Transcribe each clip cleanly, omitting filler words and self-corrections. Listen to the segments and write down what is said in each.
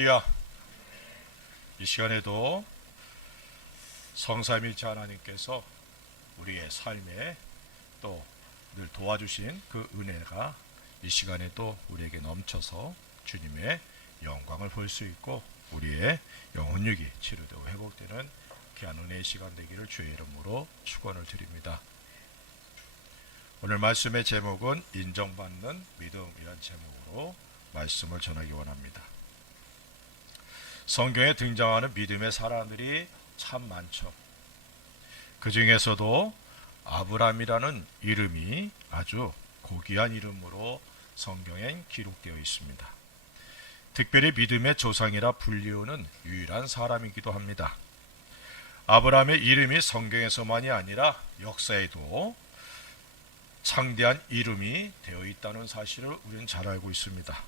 할렐루야. 이 시간에도 성삼위일체 하나님께서 우리의 삶에 또 늘 도와주신 그 은혜가 이 시간에 또 우리에게 넘쳐서 주님의 영광을 볼 수 있고 우리의 영혼육이 치료되고 회복되는 귀한 은혜의 시간 되기를 주의 이름으로 축원을 드립니다. 오늘 말씀의 제목은 인정받는 믿음이라는 제목으로 말씀을 전하기 원합니다. 성경에 등장하는 믿음의 사람들이 참 많죠. 그 중에서도 아브라함이라는 이름이 아주 고귀한 이름으로 성경엔 기록되어 있습니다. 특별히 믿음의 조상이라 불리우는 유일한 사람이기도 합니다. 아브라함의 이름이 성경에서만이 아니라 역사에도 창대한 이름이 되어 있다는 사실을 우리는 잘 알고 있습니다.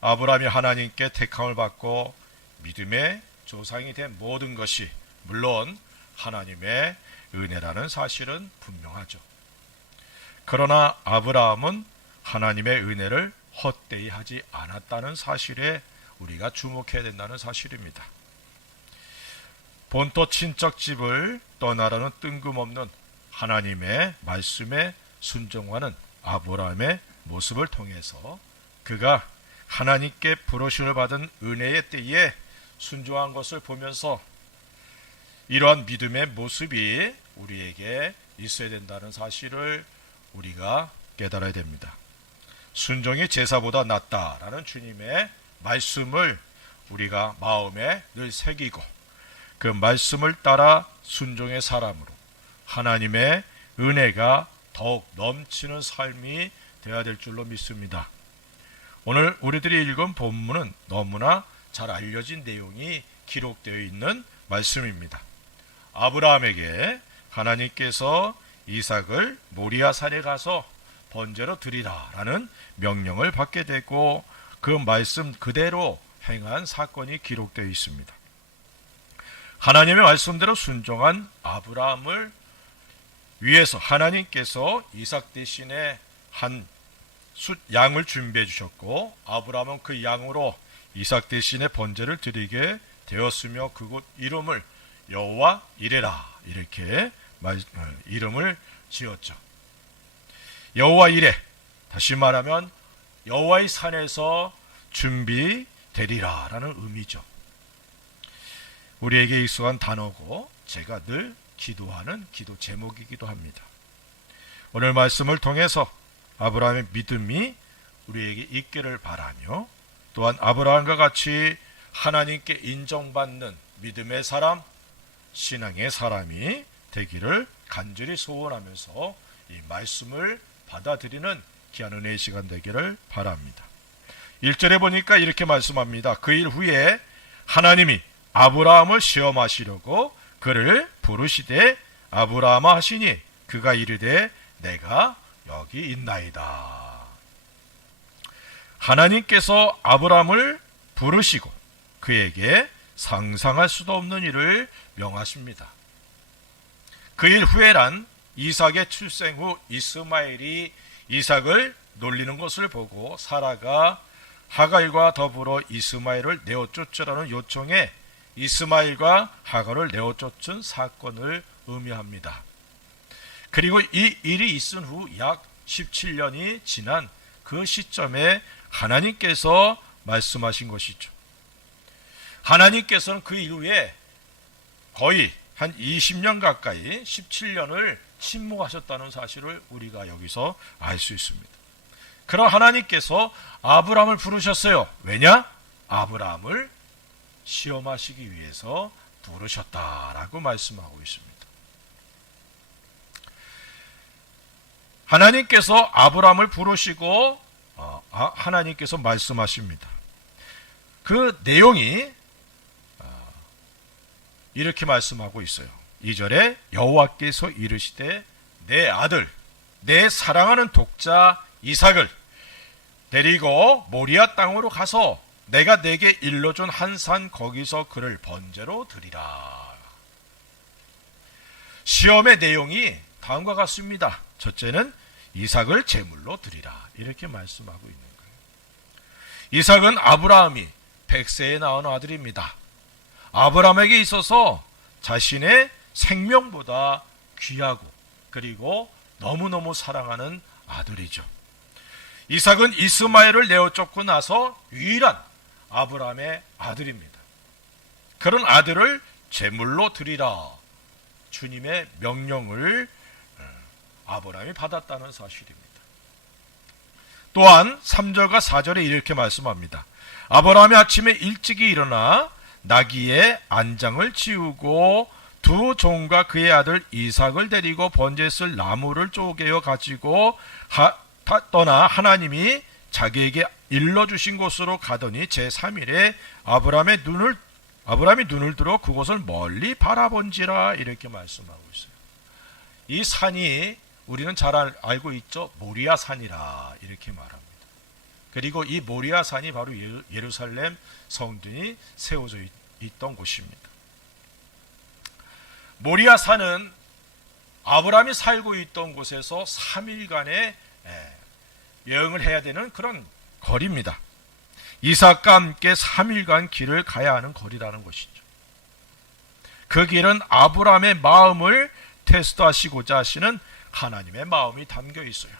아브라함이 하나님께 택함을 받고 믿음의 조상이 된 모든 것이 물론 하나님의 은혜라는 사실은 분명하죠. 그러나 아브라함은 하나님의 은혜를 헛되이 하지 않았다는 사실에 우리가 주목해야 된다는 사실입니다. 본토 친척집을 떠나라는 뜬금없는 하나님의 말씀에 순종하는 아브라함의 모습을 통해서 그가 하나님께 부르심을 받은 은혜의 때에 순종한 것을 보면서 이러한 믿음의 모습이 우리에게 있어야 된다는 사실을 우리가 깨달아야 됩니다. 순종이 제사보다 낫다라는 주님의 말씀을 우리가 마음에 늘 새기고 그 말씀을 따라 순종의 사람으로 하나님의 은혜가 더욱 넘치는 삶이 되어야 될 줄로 믿습니다. 오늘 우리들이 읽은 본문은 너무나 잘 알려진 내용이 기록되어 있는 말씀입니다. 아브라함에게 하나님께서 이삭을 모리아산에 가서 번제로 드리라 라는 명령을 받게 되고 그 말씀 그대로 행한 사건이 기록되어 있습니다. 하나님의 말씀대로 순종한 아브라함을 위해서 하나님께서 이삭 대신에 한 양을 준비해 주셨고 아브라함은 그 양으로 이삭 대신에 번제를 드리게 되었으며 그곳 이름을 여호와 이레라 이렇게 이름을 지었죠. 여호와 이레, 다시 말하면 여호와의 산에서 준비되리라 라는 의미죠. 우리에게 익숙한 단어고 제가 늘 기도하는 기도 제목이기도 합니다. 오늘 말씀을 통해서 아브라함의 믿음이 우리에게 있기를 바라며 또한 아브라함과 같이 하나님께 인정받는 믿음의 사람, 신앙의 사람이 되기를 간절히 소원하면서 이 말씀을 받아들이는 귀한 은혜의 시간 되기를 바랍니다. 1절에 보니까 이렇게 말씀합니다. 그 일 후에 하나님이 아브라함을 시험하시려고 그를 부르시되 아브라함아 하시니 그가 이르되 내가 여기 있나이다. 하나님께서 아브라함을 부르시고 그에게 상상할 수도 없는 일을 명하십니다. 그 일 후에란 이삭의 출생 후 이스마엘이 이삭을 놀리는 것을 보고 사라가 하갈과 더불어 이스마엘을 내어쫓으라는 요청에 이스마엘과 하갈을 내어쫓은 사건을 의미합니다. 그리고 이 일이 있은 후 약 17년이 지난 그 시점에 하나님께서 말씀하신 것이죠. 하나님께서는 그 이후에 거의 한 20년 가까이 17년을 침묵하셨다는 사실을 우리가 여기서 알 수 있습니다. 그럼 하나님께서 아브라함을 부르셨어요. 왜냐? 아브라함을 시험하시기 위해서 부르셨다라고 말씀하고 있습니다. 하나님께서 아브라함을 부르시고 하나님께서 말씀하십니다. 그 내용이 이렇게 말씀하고 있어요. 2절에 여호와께서 이르시되 내 아들 내 사랑하는 독자 이삭을 데리고 모리아 땅으로 가서 내가 내게 일러준 한 산 거기서 그를 번제로 드리라. 시험의 내용이 다음과 같습니다. 첫째는 이삭을 제물로 드리라 이렇게 말씀하고 있는 거예요. 이삭은 아브라함이 백세에 낳은 아들입니다. 아브라함에게 있어서 자신의 생명보다 귀하고 그리고 너무너무 사랑하는 아들이죠. 이삭은 이스마엘을 내어 쫓고 나서 유일한 아브라함의 아들입니다. 그런 아들을 제물로 드리라, 주님의 명령을 아브라함이 받았다는 사실입니다. 또한 3절과 4절에 이렇게 말씀합니다. 아브라함이 아침에 일찍이 일어나 나귀의 안장을 치우고 두 종과 그의 아들 이삭을 데리고 번제에 쓸 나무를 쪼개어 가지고 떠나 하나님이 자기에게 일러주신 곳으로 가더니 제3일에 아브라함이 눈을 들어 그곳을 멀리 바라본지라, 이렇게 말씀하고 있어요. 이 산이 우리는 잘 알고 있죠. 모리아 산이라 이렇게 말합니다. 그리고 이 모리아 산이 바로 예루살렘 성전이 세워져 있던 곳입니다. 모리아 산은 아브라함이 살고 있던 곳에서 3일간의 여행을 해야 되는 그런 거리입니다. 이삭과 함께 3일간 길을 가야 하는 거리라는 것이죠. 그 길은 아브라함의 마음을 테스트하시고자 하시는 하나님의 마음이 담겨 있어요.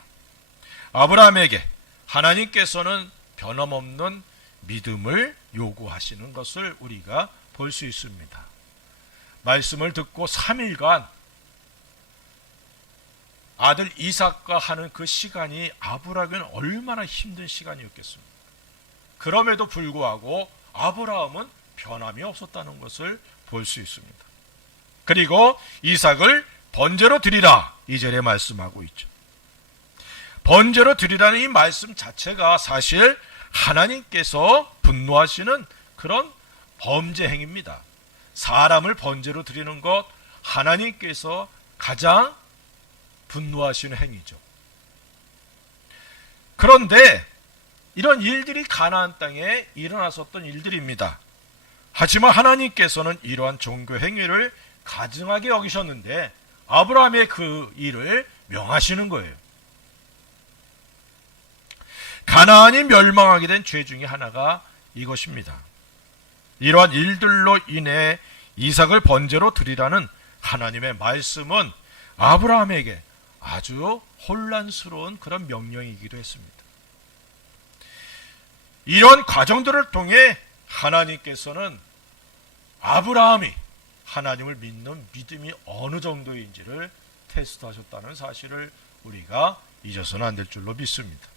아브라함에게 하나님께서는 변함없는 믿음을 요구하시는 것을 우리가 볼 수 있습니다. 말씀을 듣고 3일간 아들 이삭과 하는 그 시간이 아브라함에게는 얼마나 힘든 시간이었겠습니까? 그럼에도 불구하고 아브라함은 변함이 없었다는 것을 볼 수 있습니다. 그리고 이삭을 번제로 드리라, 2절에 말씀하고 있죠. 번제로 드리라는 이 말씀 자체가 사실 하나님께서 분노하시는 그런 범죄 행위입니다. 사람을 번제로 드리는 것, 하나님께서 가장 분노하시는 행위죠. 그런데 이런 일들이 가나안 땅에 일어났었던 일들입니다. 하지만 하나님께서는 이러한 종교 행위를 가증하게 여기셨는데 아브라함의 그 일을 명하시는 거예요. 가나안이 멸망하게 된 죄 중에 하나가 이것입니다. 이러한 일들로 인해 이삭을 번제로 드리라는 하나님의 말씀은 아브라함에게 아주 혼란스러운 그런 명령이기도 했습니다. 이런 과정들을 통해 하나님께서는 아브라함이 하나님을 믿는 믿음이 어느 정도인지를 테스트하셨다는 사실을 우리가 잊어서는 안 될 줄로 믿습니다.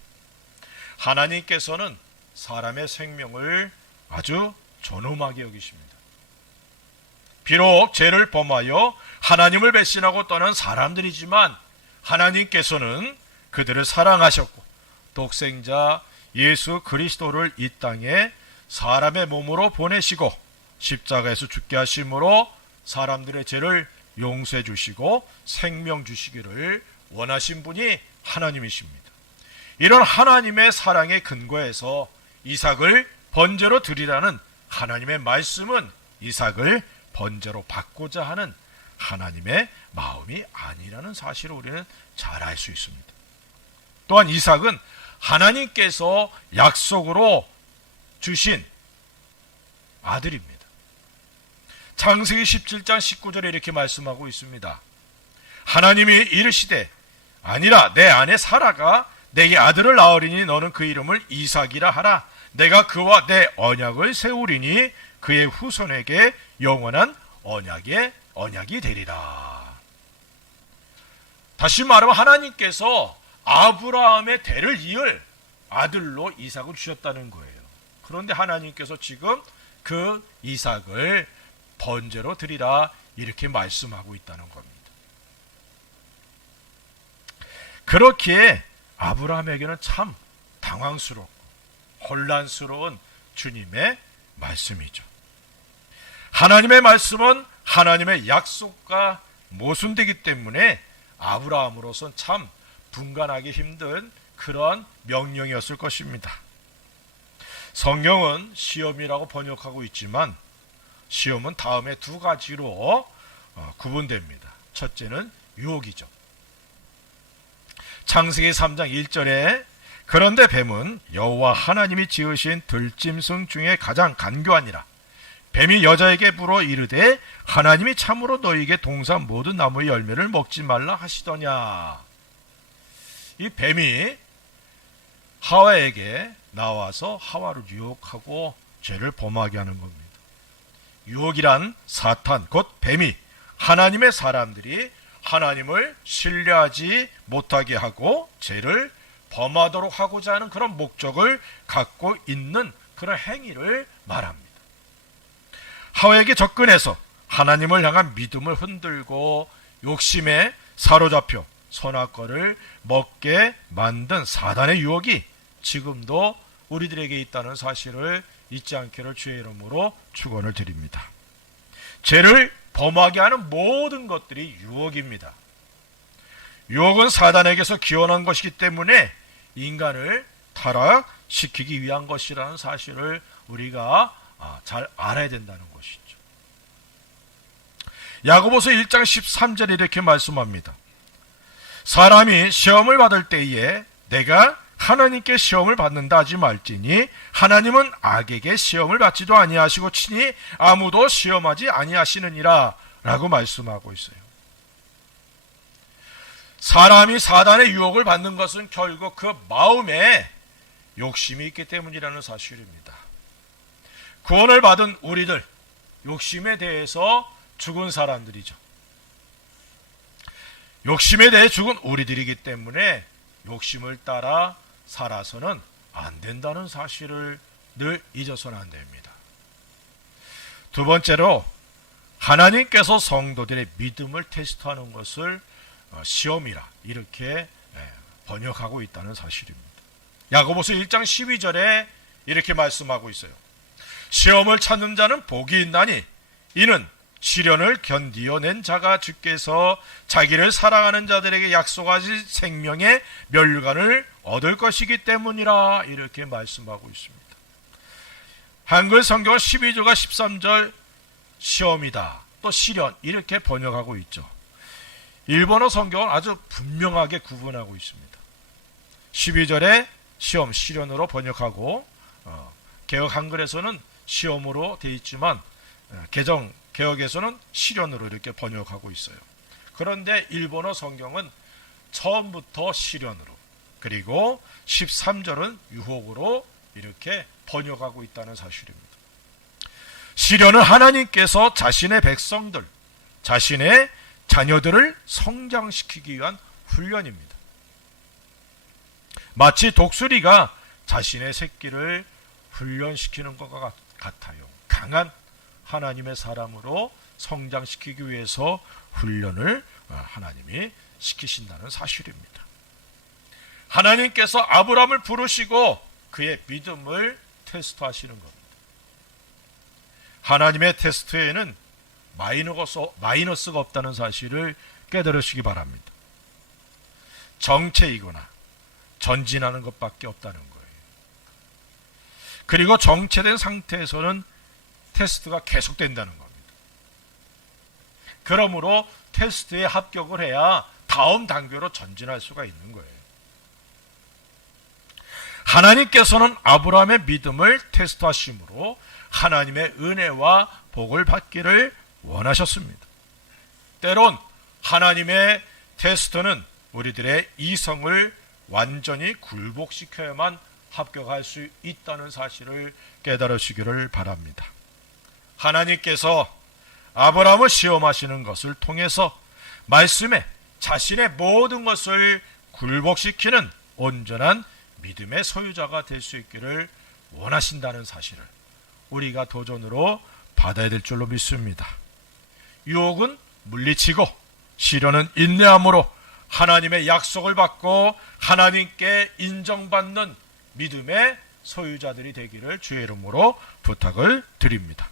하나님께서는 사람의 생명을 아주 존엄하게 여기십니다. 비록 죄를 범하여 하나님을 배신하고 떠난 사람들이지만 하나님께서는 그들을 사랑하셨고 독생자 예수 그리스도를 이 땅에 사람의 몸으로 보내시고 십자가에서 죽게 하심으로 사람들의 죄를 용서해 주시고 생명 주시기를 원하신 분이 하나님이십니다. 이런 하나님의 사랑의 근거에서 이삭을 번제로 드리라는 하나님의 말씀은 이삭을 번제로 받고자 하는 하나님의 마음이 아니라는 사실을 우리는 잘 알 수 있습니다. 또한 이삭은 하나님께서 약속으로 주신 아들입니다. 창세기 17장 19절에 이렇게 말씀하고 있습니다. 하나님이 이르시되 아니라 내 아내 사라가 내게 아들을 낳으리니 너는 그 이름을 이삭이라 하라. 내가 그와 내 언약을 세우리니 그의 후손에게 영원한 언약이 되리라. 다시 말하면 하나님께서 아브라함의 대를 이을 아들로 이삭을 주셨다는 거예요. 그런데 하나님께서 지금 그 이삭을 번제로 드리라 이렇게 말씀하고 있다는 겁니다. 그렇기에 아브라함에게는 참 당황스럽고 혼란스러운 주님의 말씀이죠. 하나님의 말씀은 하나님의 약속과 모순되기 때문에 아브라함으로서는 참 분간하기 힘든 그런 명령이었을 것입니다. 성경은 시험이라고 번역하고 있지만 시험은 다음에 두 가지로 구분됩니다. 첫째는 유혹이죠. 창세기 3장 1절에 그런데 뱀은 여호와 하나님이 지으신 들짐승 중에 가장 간교하니라. 뱀이 여자에게 물어 이르되 하나님이 참으로 너희에게 동산 모든 나무의 열매를 먹지 말라 하시더냐. 이 뱀이 하와에게 나와서 하와를 유혹하고 죄를 범하게 하는 겁니다. 유혹이란 사탄 곧 뱀이 하나님의 사람들이 하나님을 신뢰하지 못하게 하고 죄를 범하도록 하고자 하는 그런 목적을 갖고 있는 그런 행위를 말합니다. 하와에게 접근해서 하나님을 향한 믿음을 흔들고 욕심에 사로잡혀 선악과를 먹게 만든 사단의 유혹이 지금도 우리들에게 있다는 사실을 잊지 않기를 주의 이름으로 축원을 드립니다. 죄를 범하게 하는 모든 것들이 유혹입니다. 유혹은 사단에게서 기원한 것이기 때문에 인간을 타락시키기 위한 것이라는 사실을 우리가 잘 알아야 된다는 것이죠. 야고보서 1장 13절에 이렇게 말씀합니다. 사람이 시험을 받을 때에 내가 하나님께 시험을 받는다 하지 말지니 하나님은 악에게 시험을 받지도 아니하시고 친히 아무도 시험하지 아니하시느니라 라고 말씀하고 있어요. 사람이 사단의 유혹을 받는 것은 결국 그 마음에 욕심이 있기 때문이라는 사실입니다. 구원을 받은 우리들, 욕심에 대해서 죽은 사람들이죠. 욕심에 대해 죽은 우리들이기 때문에 욕심을 따라 살아서는 안 된다는 사실을 늘 잊어서는 안 됩니다. 두 번째로 하나님께서 성도들의 믿음을 테스트하는 것을 시험이라 이렇게 번역하고 있다는 사실입니다. 야고보서 1장 12절에 이렇게 말씀하고 있어요. 시험을 찾는 자는 복이 있나니 이는 시련을 견디어낸 자가 주께서 자기를 사랑하는 자들에게 약속하신 생명의 멸류관을 얻을 것이기 때문이라 이렇게 말씀하고 있습니다. 한글 성경은 12절과 13절 시험이다 또 시련 이렇게 번역하고 있죠. 일본어 성경은 아주 분명하게 구분하고 있습니다. 12절에 시험, 시련으로 번역하고 개역 한글에서는 시험으로 되어 있지만 개역에서는 시련으로 이렇게 번역하고 있어요. 그런데 일본어 성경은 처음부터 시련으로 그리고 13절은 유혹으로 이렇게 번역하고 있다는 사실입니다. 시련은 하나님께서 자신의 백성들, 자신의 자녀들을 성장시키기 위한 훈련입니다. 마치 독수리가 자신의 새끼를 훈련시키는 것과 같아요. 강한 하나님의 사람으로 성장시키기 위해서 훈련을 하나님이 시키신다는 사실입니다. 하나님께서 아브라함을 부르시고 그의 믿음을 테스트하시는 겁니다. 하나님의 테스트에는 마이너스가 없다는 사실을 깨달으시기 바랍니다. 정체이거나 전진하는 것밖에 없다는 거예요. 그리고 정체된 상태에서는 테스트가 계속된다는 겁니다. 그러므로 테스트에 합격을 해야 다음 단계로 전진할 수가 있는 거예요. 하나님께서는 아브라함의 믿음을 테스트하심으로 하나님의 은혜와 복을 받기를 원하셨습니다. 때론 하나님의 테스트는 우리들의 이성을 완전히 굴복시켜야만 합격할 수 있다는 사실을 깨달으시기를 바랍니다. 하나님께서 아브라함을 시험하시는 것을 통해서 말씀에 자신의 모든 것을 굴복시키는 온전한 믿음의 소유자가 될 수 있기를 원하신다는 사실을 우리가 도전으로 받아야 될 줄로 믿습니다. 유혹은 물리치고 시련은 인내함으로 하나님의 약속을 받고 하나님께 인정받는 믿음의 소유자들이 되기를 주의 이름으로 부탁을 드립니다.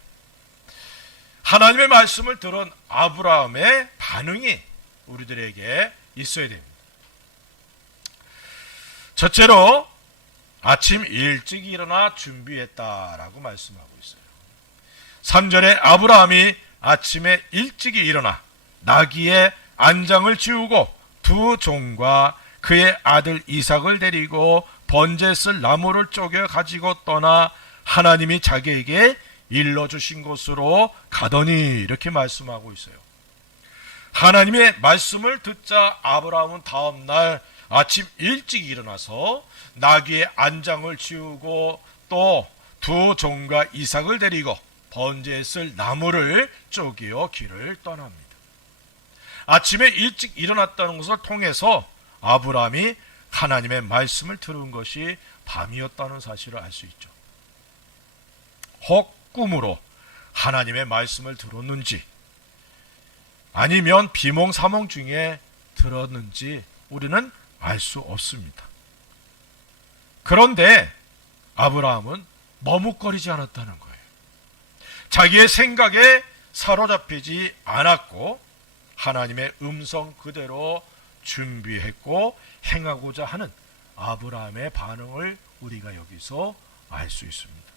하나님의 말씀을 들은 아브라함의 반응이 우리들에게 있어야 됩니다. 첫째로 아침 일찍 일어나 준비했다라고 말씀하고 있어요. 3절에 아브라함이 아침에 일찍 일어나 나귀의 안장을 지우고 두 종과 그의 아들 이삭을 데리고 번제에 쓸 나무를 쪼개 가지고 떠나 하나님이 자기에게 일러주신 곳으로 가더니 이렇게 말씀하고 있어요. 하나님의 말씀을 듣자 아브라함은 다음 날 아침 일찍 일어나서 나귀의 안장을 지우고 또 두 종과 이삭을 데리고 번제에 쓸 나무를 쪼개어 길을 떠납니다. 아침에 일찍 일어났다는 것을 통해서 아브라함이 하나님의 말씀을 들은 것이 밤이었다는 사실을 알 수 있죠. 혹 꿈으로 하나님의 말씀을 들었는지 아니면 비몽사몽 중에 들었는지 우리는 알 수 없습니다. 그런데 아브라함은 머뭇거리지 않았다는 거예요. 자기의 생각에 사로잡히지 않았고 하나님의 음성 그대로 준비했고 행하고자 하는 아브라함의 반응을 우리가 여기서 알 수 있습니다.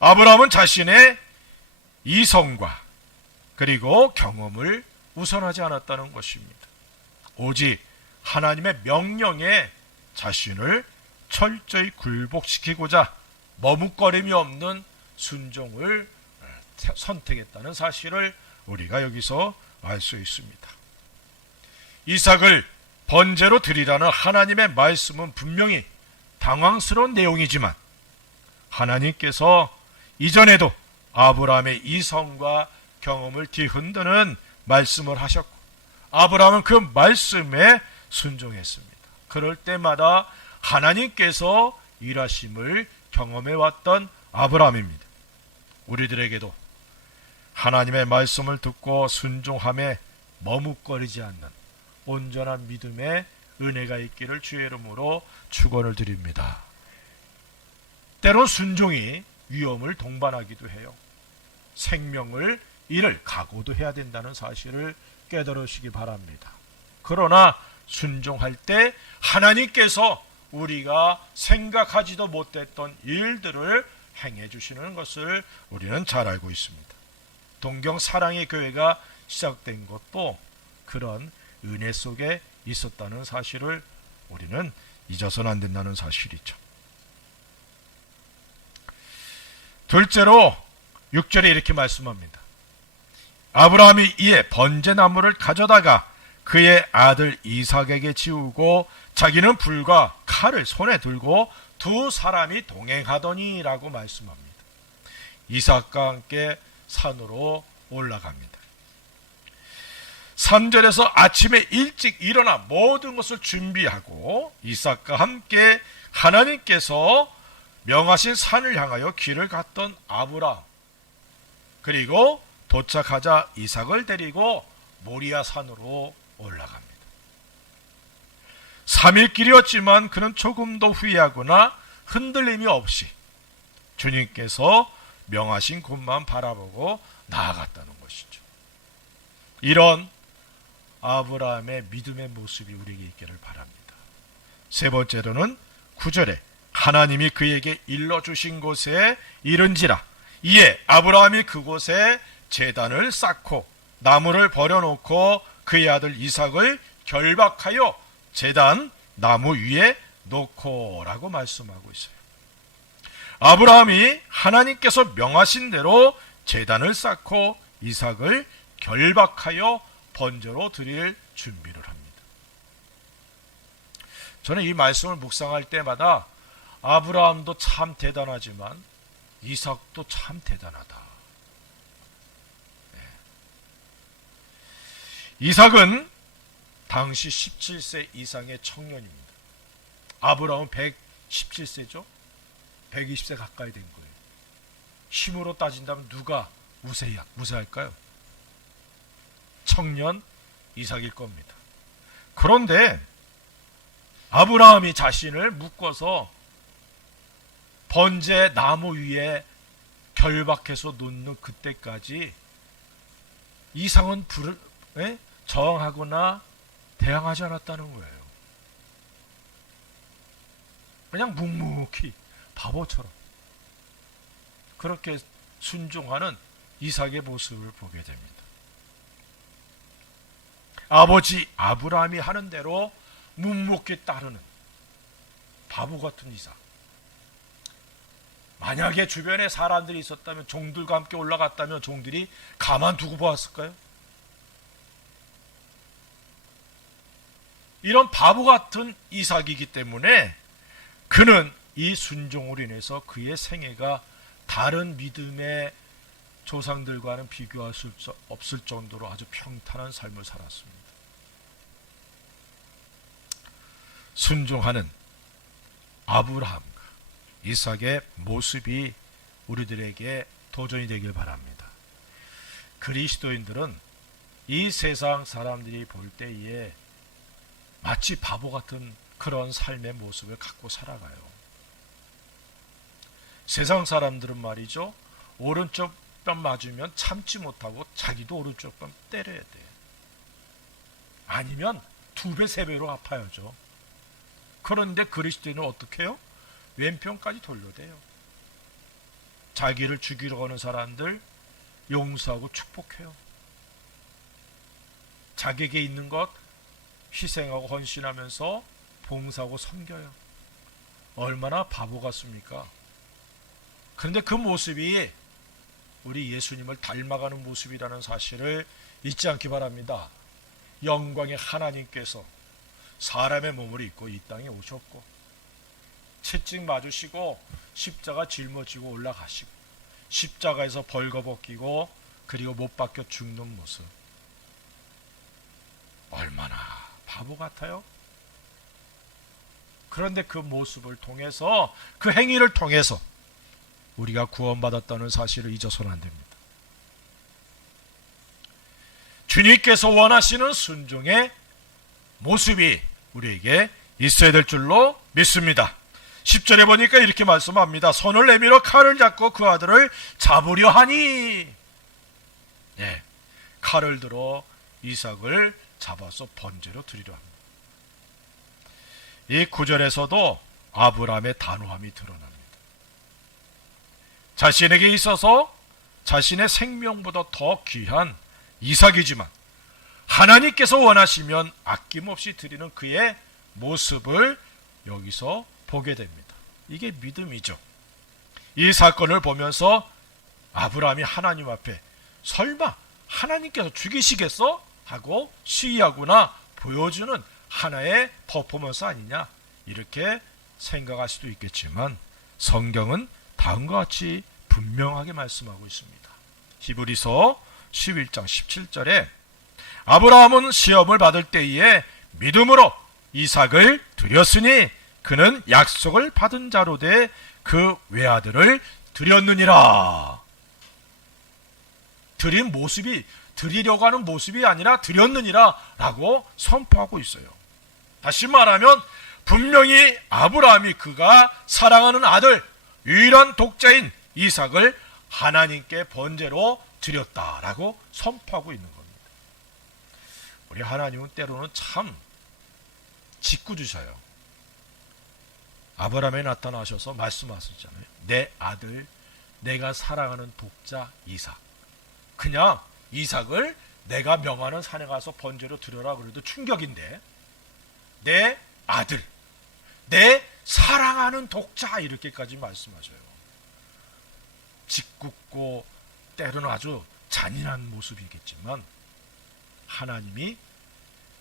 아브라함은 자신의 이성과 그리고 경험을 우선하지 않았다는 것입니다. 오직 하나님의 명령에 자신을 철저히 굴복시키고자 머뭇거림이 없는 순종을 선택했다는 사실을 우리가 여기서 알 수 있습니다. 이삭을 번제로 드리라는 하나님의 말씀은 분명히 당황스러운 내용이지만 하나님께서 이전에도 아브라함의 이성과 경험을 뒤흔드는 말씀을 하셨고 아브라함은 그 말씀에 순종했습니다. 그럴 때마다 하나님께서 일하심을 경험해왔던 아브라함입니다. 우리들에게도 하나님의 말씀을 듣고 순종함에 머뭇거리지 않는 온전한 믿음의 은혜가 있기를 주의 이름으로 축원을 드립니다. 때론 순종이 위험을 동반하기도 해요. 생명을 잃을 각오도 해야 된다는 사실을 깨달으시기 바랍니다. 그러나 순종할 때 하나님께서 우리가 생각하지도 못했던 일들을 행해 주시는 것을 우리는 잘 알고 있습니다. 동경 사랑의 교회가 시작된 것도 그런 은혜 속에 있었다는 사실을 우리는 잊어서는 안 된다는 사실이죠. 둘째로 6절에 이렇게 말씀합니다. 아브라함이 이에 번제나무를 가져다가 그의 아들 이삭에게 지우고 자기는 불과 칼을 손에 들고 두 사람이 동행하더니 라고 말씀합니다. 이삭과 함께 산으로 올라갑니다. 3절에서 아침에 일찍 일어나 모든 것을 준비하고 이삭과 함께 하나님께서 명하신 산을 향하여 길을 갔던 아브라함, 그리고 도착하자 이삭을 데리고 모리아 산으로 올라갑니다. 3일 길이었지만 그는 조금도 후회하거나 흔들림이 없이 주님께서 명하신 곳만 바라보고 나아갔다는 것이죠. 이런 아브라함의 믿음의 모습이 우리에게 있기를 바랍니다. 세 번째로는 9절에 하나님이 그에게 일러주신 곳에 이른지라 이에 아브라함이 그곳에 제단을 쌓고 나무를 버려놓고 그의 아들 이삭을 결박하여 제단 나무 위에 놓고 라고 말씀하고 있어요. 아브라함이 하나님께서 명하신 대로 제단을 쌓고 이삭을 결박하여 번제로 드릴 준비를 합니다. 저는 이 말씀을 묵상할 때마다 아브라함도 참 대단하지만 이삭도 참 대단하다. 이삭은 당시 17세 이상의 청년입니다. 아브라함은 117세죠. 120세 가까이 된 거예요. 힘으로 따진다면 누가 우세할까요? 청년 이삭일 겁니다. 그런데 아브라함이 자신을 묶어서 번제 나무 위에 결박해서 놓는 그때까지 이삭은 저항하거나 대항하지 않았다는 거예요. 그냥 묵묵히 바보처럼 그렇게 순종하는 이삭의 모습을 보게 됩니다. 아버지 아브라함이 하는 대로 묵묵히 따르는 바보 같은 이삭. 만약에 주변에 사람들이 있었다면, 종들과 함께 올라갔다면 종들이 가만두고 보았을까요? 이런 바보 같은 이삭이기 때문에 그는 이 순종으로 인해서 그의 생애가 다른 믿음의 조상들과는 비교할 수 없을 정도로 아주 평탄한 삶을 살았습니다. 순종하는 아브라함과 이삭의 모습이 우리들에게 도전이 되길 바랍니다. 그리스도인들은 이 세상 사람들이 볼 때에 마치 바보 같은 그런 삶의 모습을 갖고 살아가요. 세상 사람들은 말이죠, 오른쪽 뺨 맞으면 참지 못하고 자기도 오른쪽 뺨 때려야 돼. 아니면 2배, 3배로 아파야죠. 그런데 그리스도인은 어떻게 해요? 왼편까지 돌려대요. 자기를 죽이려고 하는 사람들 용서하고 축복해요. 자기에게 있는 것 희생하고 헌신하면서 봉사하고 섬겨요. 얼마나 바보 같습니까? 그런데 그 모습이 우리 예수님을 닮아가는 모습이라는 사실을 잊지 않기 바랍니다. 영광의 하나님께서 사람의 몸을 입고 이 땅에 오셨고 채찍 맞으시고 십자가 짊어지고 올라가시고 십자가에서 벌거벗기고 그리고 못 박혀 죽는 모습, 얼마나 바보 같아요? 그런데 그 모습을 통해서, 그 행위를 통해서 우리가 구원받았다는 사실을 잊어서는 안 됩니다. 주님께서 원하시는 순종의 모습이 우리에게 있어야 될 줄로 믿습니다. 10절에 보니까 이렇게 말씀합니다. 손을 내밀어 칼을 잡고 그 아들을 잡으려 하니, 칼을 들어 이삭을 잡아서 번제로 드리려 합니다. 이 9절에서도 아브라함의 단호함이 드러납니다. 자신에게 있어서 자신의 생명보다 더 귀한 이삭이지만 하나님께서 원하시면 아낌없이 드리는 그의 모습을 여기서 보게 됩니다. 이게 믿음이죠. 이 사건을 보면서 아브라함이 하나님 앞에 설마 하나님께서 죽이시겠어? 하고 시위하거나 보여주는 하나의 퍼포먼스 아니냐, 이렇게 생각할 수도 있겠지만 성경은 다음과 같이 분명하게 말씀하고 있습니다. 히브리서 11장 17절에 아브라함은 시험을 받을 때에 믿음으로 이삭을 드렸으니 그는 약속을 받은 자로 돼 그 외아들을 드렸느니라. 드린 모습이, 드리려고 하는 모습이 아니라 드렸느니라 라고 선포하고 있어요. 다시 말하면 분명히 아브라함이 그가 사랑하는 아들, 유일한 독자인 이삭을 하나님께 번제로 드렸다라고 선포하고 있는 겁니다. 우리 하나님은 때로는 참 짓궂으셔요. 아브라함에 나타나셔서 말씀하셨잖아요. 내 아들, 내가 사랑하는 독자 이삭. 그냥 이삭을 내가 명하는 산에 가서 번제로 드려라 그래도 충격인데, 내 아들, 내 사랑하는 독자, 이렇게까지 말씀하셔요. 짓궂고 때로는 아주 잔인한 모습이겠지만 하나님이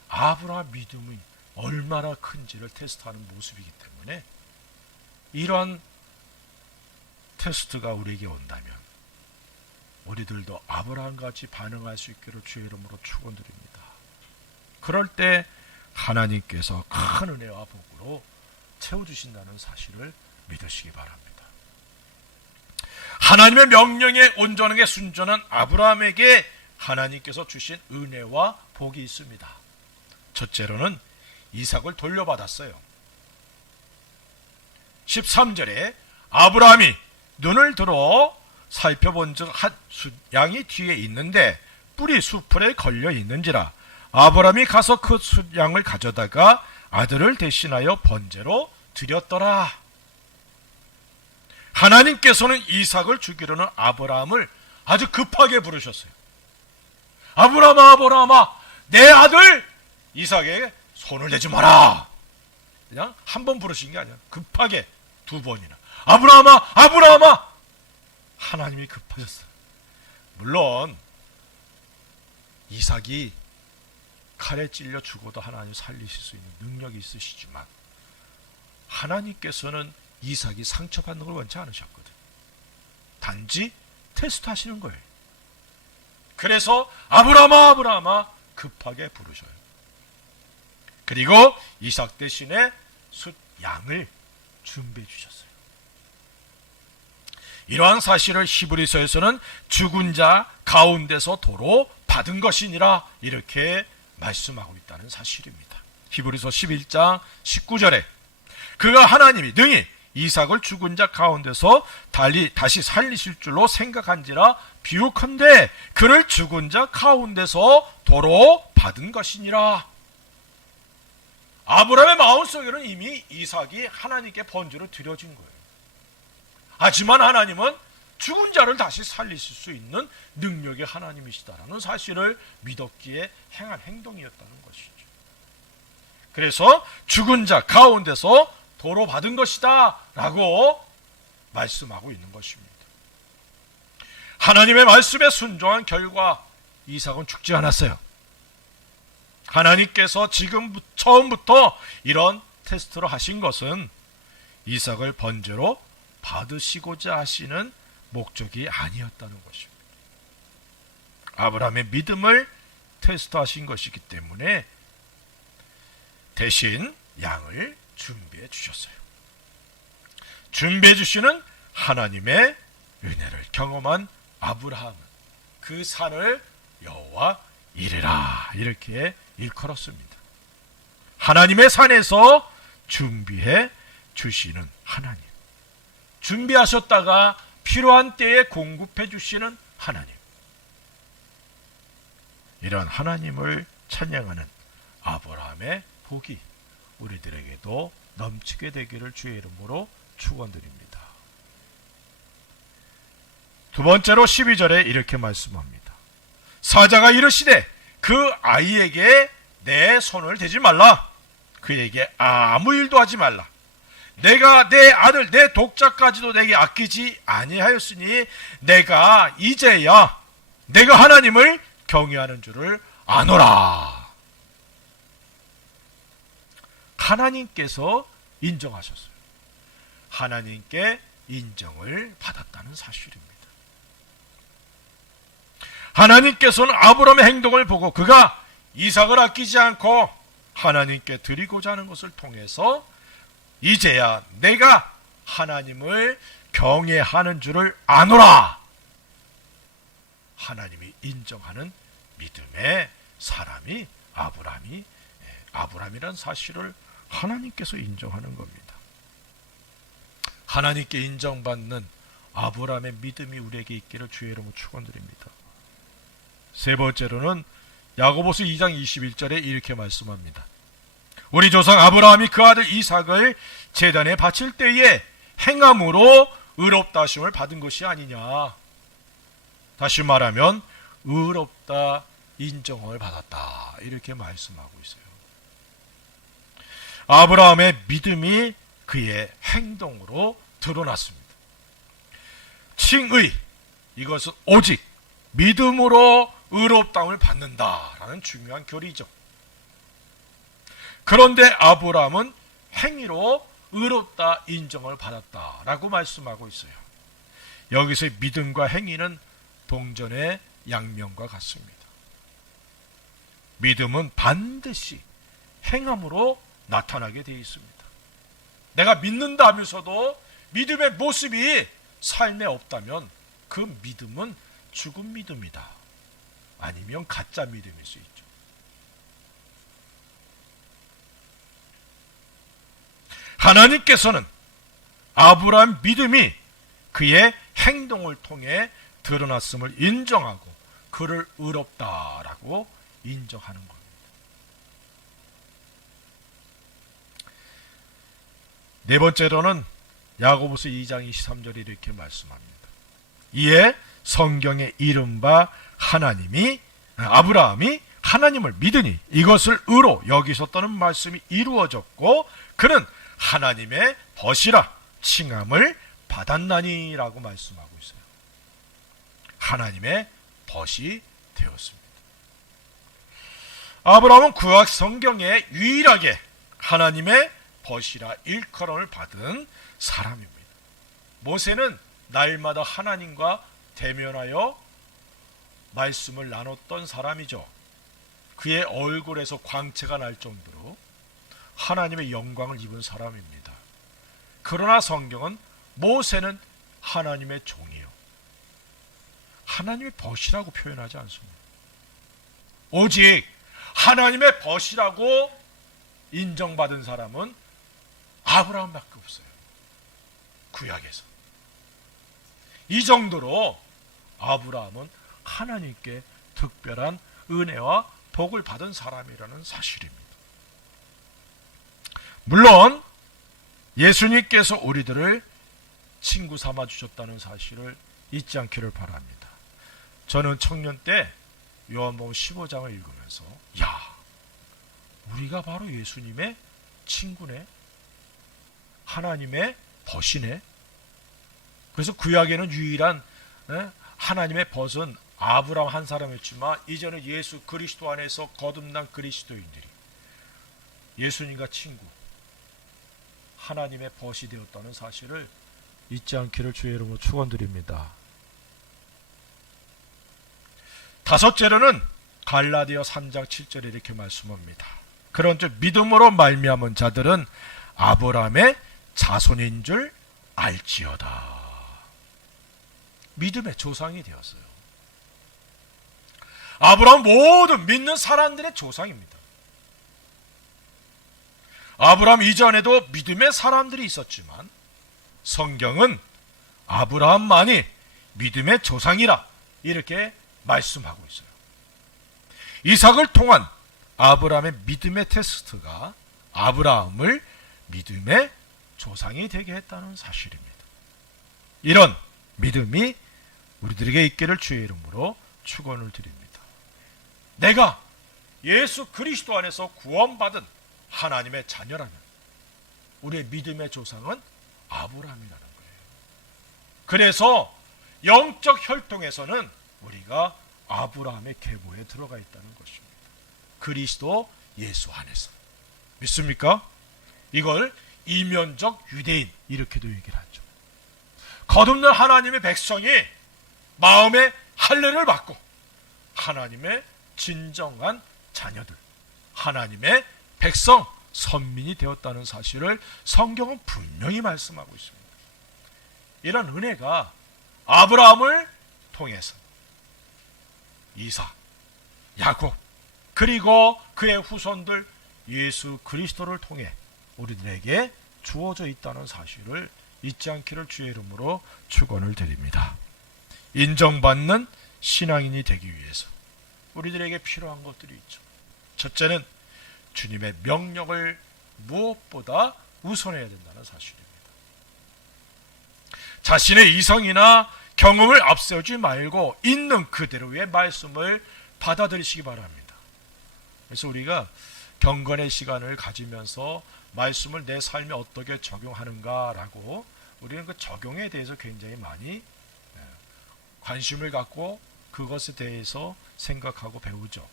아브라함 믿음이 얼마나 큰지를 테스트하는 모습이기 때문에 이러한 테스트가 우리에게 온다면 우리들도 아브라함같이 반응할 수 있기를 주의 이름으로 축원드립니다. 그럴 때 하나님께서 큰 은혜와 복으로 채워주신다는 사실을 믿으시기 바랍니다. 하나님의 명령에 온전하게 순종한 아브라함에게 하나님께서 주신 은혜와 복이 있습니다. 첫째로는 이삭을 돌려받았어요. 13절에 아브라함이 눈을 들어 살펴본즉 한 숫양이 뒤에 있는데 뿔이 수풀에 걸려 있는지라 아브라함이 가서 그 숫양을 가져다가 아들을 대신하여 번제로 드렸더라. 하나님께서는 이삭을 죽이려는 아브라함을 아주 급하게 부르셨어요. 아브라함아, 아브라함아, 내 아들 이삭에게 손을 대지 마라. 그냥 한 번 부르신 게 아니야. 급하게 2번이나 아브라함아, 아브라함아. 하나님이 급하셨어요. 물론 이삭이 칼에 찔려 죽어도 하나님 살리실 수 있는 능력이 있으시지만 하나님께서는 이삭이 상처받는 걸 원치 않으셨거든. 단지 테스트하시는 거예요. 그래서 아브라함아, 아브라함아 급하게 부르셔요. 그리고 이삭 대신에 숫 양을 준비해 주셨어요. 이러한 사실을 히브리서에서는 죽은 자 가운데서 도로 받은 것이니라 이렇게 말씀하고 있다는 사실입니다. 히브리서 11장 19절에 그가 하나님이 능히 이삭을 죽은 자 가운데서 다시 살리실 줄로 생각한지라 비유컨대 그를 죽은 자 가운데서 도로 받은 것이니라. 아브라함의 마음속에는 이미 이삭이 하나님께 번제로 드려진 거예요. 하지만 하나님은 죽은 자를 다시 살리실 수 있는 능력의 하나님이시다라는 사실을 믿었기에 행한 행동이었다는 것이죠. 그래서 죽은 자 가운데서 도로 받은 것이다 라고 말씀하고 있는 것입니다. 하나님의 말씀에 순종한 결과 이삭은 죽지 않았어요. 하나님께서 지금 처음부터 이런 테스트를 하신 것은 이삭을 번제로 받으시고자 하시는 목적이 아니었다는 것입니다. 아브라함의 믿음을 테스트하신 것이기 때문에 대신 양을 준비해 주셨어요. 준비해 주시는 하나님의 은혜를 경험한 아브라함은 그 산을 여호와 이레라 이렇게 일컬었습니다. 하나님의 산에서 준비해 주시는 하나님, 준비하셨다가 필요한 때에 공급해 주시는 하나님, 이런 하나님을 찬양하는 아브라함의 복이 우리들에게도 넘치게 되기를 주의 이름으로 축원드립니다. 두 번째로 12절에 이렇게 말씀합니다. 사자가 이르시되 그 아이에게 내 손을 대지 말라. 그에게 아무 일도 하지 말라. 내가 내 아들 내 독자까지도 내게 아끼지 아니하였으니 내가 이제야 내가 하나님을 경외하는 줄을 아노라. 하나님께서 인정하셨어요. 하나님께 인정을 받았다는 사실입니다. 하나님께서는 아브라함의 행동을 보고 그가 이삭을 아끼지 않고 하나님께 드리고자 하는 것을 통해서 이제야 내가 하나님을 경외하는 줄을 아노라. 하나님이 인정하는 믿음의 사람이 아브라함이란 사실을 하나님께서 인정하는 겁니다. 하나님께 인정받는 아브라함의 믿음이 우리에게 있기를 주의 이름으로 축원드립니다. 세 번째로는 야고보서 2장 21절에 이렇게 말씀합니다. 우리 조상 아브라함이 그 아들 이삭을 제단에 바칠 때에 행함으로 의롭다 하심을 받은 것이 아니냐. 다시 말하면 의롭다 인정을 받았다 이렇게 말씀하고 있어요. 아브라함의 믿음이 그의 행동으로 드러났습니다. 칭의, 이것은 오직 믿음으로 의롭다함을 받는다라는 중요한 교리죠. 그런데 아브라함은 행위로 의롭다 인정을 받았다라고 말씀하고 있어요. 여기서의 믿음과 행위는 동전의 양면과 같습니다. 믿음은 반드시 행함으로 나타나게 되어 있습니다. 내가 믿는다 하면서도 믿음의 모습이 삶에 없다면 그 믿음은 죽은 믿음이다. 아니면 가짜 믿음일 수 있죠. 하나님께서는 아브라함 믿음이 그의 행동을 통해 드러났음을 인정하고 그를 의롭다라고 인정하는 겁니다. 네 번째로는 야고보서 2장 23절에 이렇게 말씀합니다. 이에 성경에 이른바 아브라함이 하나님을 믿으니 이것을 의로 여기셨다는 말씀이 이루어졌고 그는 하나님의 벗이라 칭함을 받았나니라고 말씀하고 있어요. 하나님의 벗이 되었습니다. 아브라함은 구약 성경에 유일하게 하나님의 벗이라 일컬음을 받은 사람입니다. 모세는 날마다 하나님과 대면하여 말씀을 나눴던 사람이죠. 그의 얼굴에서 광채가 날 정도로 하나님의 영광을 입은 사람입니다. 그러나 성경은 모세는 하나님의 종이요, 하나님의 벗이라고 표현하지 않습니다. 오직 하나님의 벗이라고 인정받은 사람은 아브라함밖에 없어요. 구약에서. 이 정도로 아브라함은 하나님께 특별한 은혜와 복을 받은 사람이라는 사실입니다. 물론 예수님께서 우리들을 친구 삼아 주셨다는 사실을 잊지 않기를 바랍니다. 저는 청년 때 요한복음 15장을 읽으면서 우리가 바로 예수님의 친구네, 하나님의 벗이네. 그래서 구약에는 유일한 하나님의 벗은 아브라함 한 사람이었지만 이제는 예수 그리스도 안에서 거듭난 그리스도인들이 예수님과 친구, 하나님의 벗이 되었다는 사실을 잊지 않기를 주의 이름으로 축원드립니다. 다섯째로는 갈라디아 3장 7절에 이렇게 말씀합니다. 그런즉 믿음으로 말미암은 자들은 아브라함의 자손인 줄 알지어다. 믿음의 조상이 되었어요. 아브라함 모든 믿는 사람들의 조상입니다. 아브라함 이전에도 믿음의 사람들이 있었지만 성경은 아브라함만이 믿음의 조상이라 이렇게 말씀하고 있어요. 이삭을 통한 아브라함의 믿음의 테스트가 아브라함을 믿음의 조상이 되게 했다는 사실입니다. 이런 믿음이 우리들에게 있기를 주의 이름으로 축원을 드립니다. 내가 예수 그리스도 안에서 구원받은 하나님의 자녀라면 우리의 믿음의 조상은 아브라함이라는 거예요. 그래서 영적 혈통에서는 우리가 아브라함의 계보에 들어가 있다는 것입니다. 그리스도 예수 안에서. 믿습니까? 이걸 이면적 유대인 이렇게도 얘기를 하죠. 거듭난 하나님의 백성이 마음의 할례를 받고 하나님의 진정한 자녀들, 하나님의 백성, 선민이 되었다는 사실을 성경은 분명히 말씀하고 있습니다. 이런 은혜가 아브라함을 통해서 이삭, 야곱, 그리고 그의 후손들 예수 그리스도를 통해 우리들에게 주어져 있다는 사실을 잊지 않기를 주의 이름으로 축원을 드립니다. 인정받는 신앙인이 되기 위해서 우리들에게 필요한 것들이 있죠. 첫째는 주님의 명령을 무엇보다 우선해야 된다는 사실입니다. 자신의 이성이나 경험을 앞세우지 말고 있는 그대로의 말씀을 받아들이시기 바랍니다. 그래서 우리가 경건의 시간을 가지면서 말씀을 내 삶에 어떻게 적용하는가라고 우리는 그 적용에 대해서 굉장히 많이 관심을 갖고 그것에 대해서 생각하고 배우죠.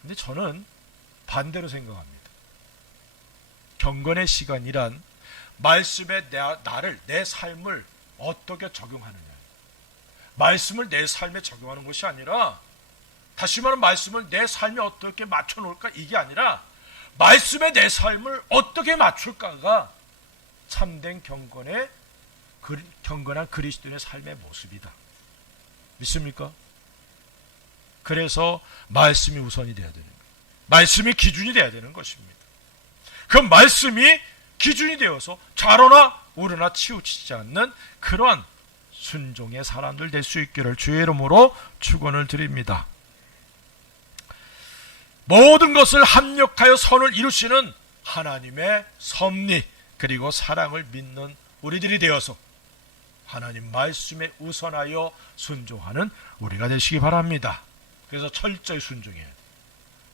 근데 저는 반대로 생각합니다. 경건의 시간이란 말씀에 내 삶을 어떻게 적용하느냐, 말씀을 내 삶에 적용하는 것이 아니라, 다시 말하면 말씀을 내 삶에 어떻게 맞춰 놓을까, 이게 아니라 말씀에 내 삶을 어떻게 맞출까가 참된 경건한 그리스도인의 삶의 모습이다. 믿습니까? 그래서 말씀이 우선이 되어야 되는 거예요. 말씀이 기준이 되어야 되는 것입니다. 그 말씀이 기준이 되어서 좌로나 우로나 치우치지 않는 그러한 순종의 사람들 될 수 있기를 주의 이름으로 축원을 드립니다. 모든 것을 합력하여 선을 이루시는 하나님의 섭리 그리고 사랑을 믿는 우리들이 되어서 하나님 말씀에 우선하여 순종하는 우리가 되시기 바랍니다. 그래서 철저히 순종해야 돼요.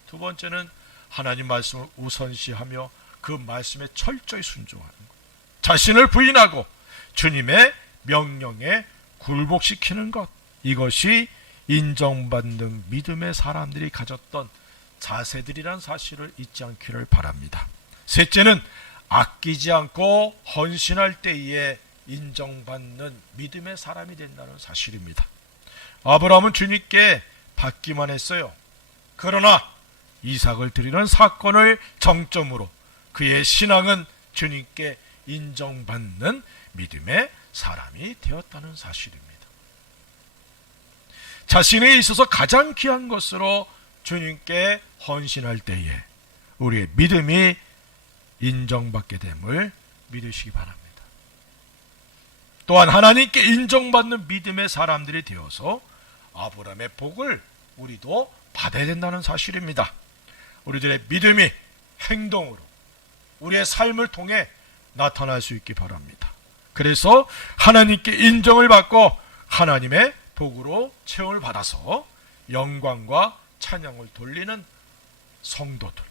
두 번째는 하나님 말씀을 우선시하며 그 말씀에 철저히 순종하는 것. 자신을 부인하고 주님의 명령에 굴복시키는 것. 이것이 인정받는 믿음의 사람들이 가졌던 자세들이란 사실을 잊지 않기를 바랍니다. 셋째는 아끼지 않고 헌신할 때에 인정받는 믿음의 사람이 된다는 사실입니다. 아브라함은 주님께 받기만 했어요. 그러나 이삭을 드리는 사건을 정점으로 그의 신앙은 주님께 인정받는 믿음의 사람이 되었다는 사실입니다. 자신에 있어서 가장 귀한 것으로 주님께 헌신할 때에 우리의 믿음이 인정받게 됨을 믿으시기 바랍니다. 또한 하나님께 인정받는 믿음의 사람들이 되어서 아브라함의 복을 우리도 받아야 된다는 사실입니다. 우리들의 믿음이 행동으로 우리의 삶을 통해 나타날 수 있기 바랍니다. 그래서 하나님께 인정을 받고 하나님의 복으로 채움을 받아서 영광과 찬양을 돌리는 성도들,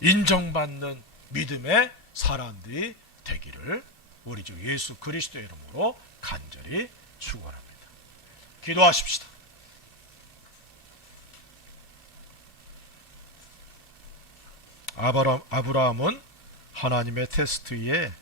인정받는 믿음의 사람들이 되기를 우리 주 예수 그리스도의 이름으로 간절히 축원합니다. 기도하십시다. 아브라함은 하나님의 테스트에